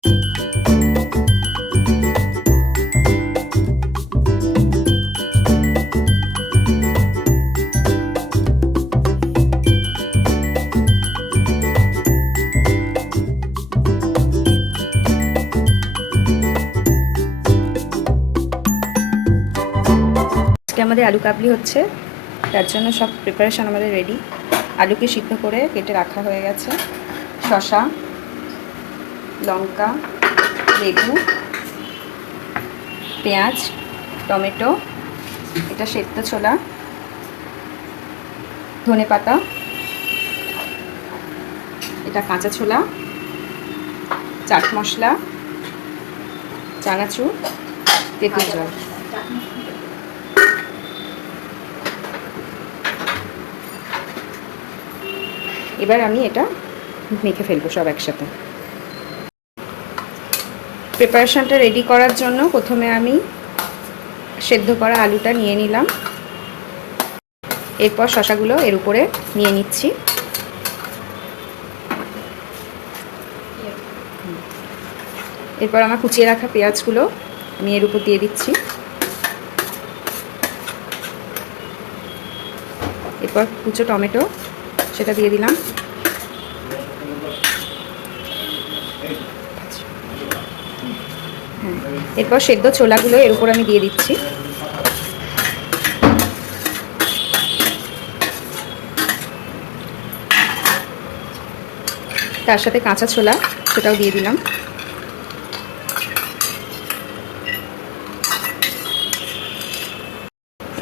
আমাদের আলু কাবলি হচ্ছে, তার জন্য সব প্রিপারেশন আমাদের রেডি। আলুকে সিদ্ধ করে কেটে রাখা হয়ে গেছে, শসা, লঙ্কা, লেবু, পেঁয়াজ, টমেটো, এটা সেদ্ধ ছোলা, ধনেপাতা, এটা কাঁচা ছোলা, চাট মশলা, চানাচুর, তেঁতুল জল। এবার আমি এটা মেখে ফেলবো সব একসাথে। প্রিপারেশনটা রেডি করার জন্য প্রথমে আমি সেদ্ধ করা আলুটা নিয়ে নিলাম, এরপর শসাগুলো এর উপরে নিয়ে নিচ্ছি। এরপর আমার কুচিয়ে রাখা পেঁয়াজগুলো আমি এর উপর দিয়ে দিচ্ছি। এরপর কুচো টমেটো সেটা দিয়ে দিলাম। এরপর সেদ্ধ ছোলাগুলো এর উপর আমি দিয়ে দিচ্ছি। তার সাথে কাঁচা ছোলা সেটাও দিয়ে দিলাম।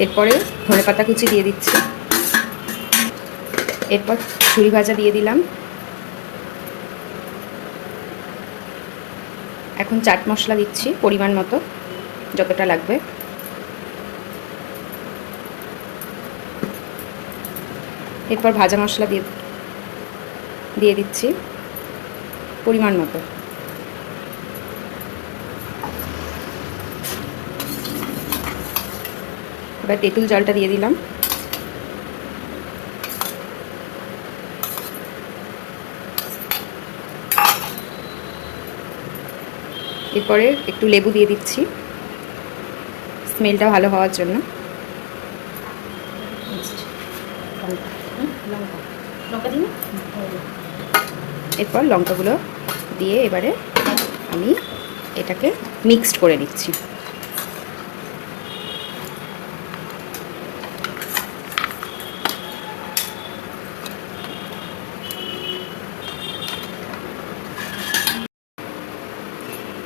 এরপরে ধনেপাতা কুচি দিয়ে দিচ্ছি। এরপর ঝুরি ভাজা দিয়ে দিলাম। এখন চাট মশলা দিচ্ছি পরিমাণ মতো, যতটা লাগবে। এরপর ভাজা মশলা দিয়ে দিচ্ছি পরিমাণ মতো। এবার তেঁতুল জলটা দিয়ে দিলাম। এরপরে একটু লেবু দিয়ে দিচ্ছি স্মেলটা ভালো হওয়ার জন্য। এরপর লঙ্কাগুলো দিয়ে এবারে আমি এটাকে মিক্সড করে নিচ্ছি।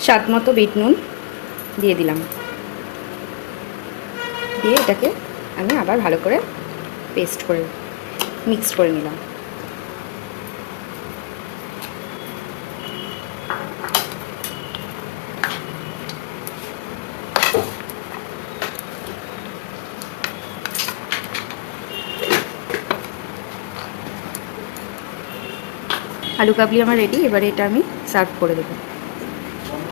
স্বাদ মতো বিট নুন দিয়ে দিলাম, দিয়ে এটাকে আমি আবার ভালো করে পেস্ট করে মিক্সড করে নিলাম। আলু কাবলি আমার রেডি। এবারে এটা আমি সার্ভ করে দেবো।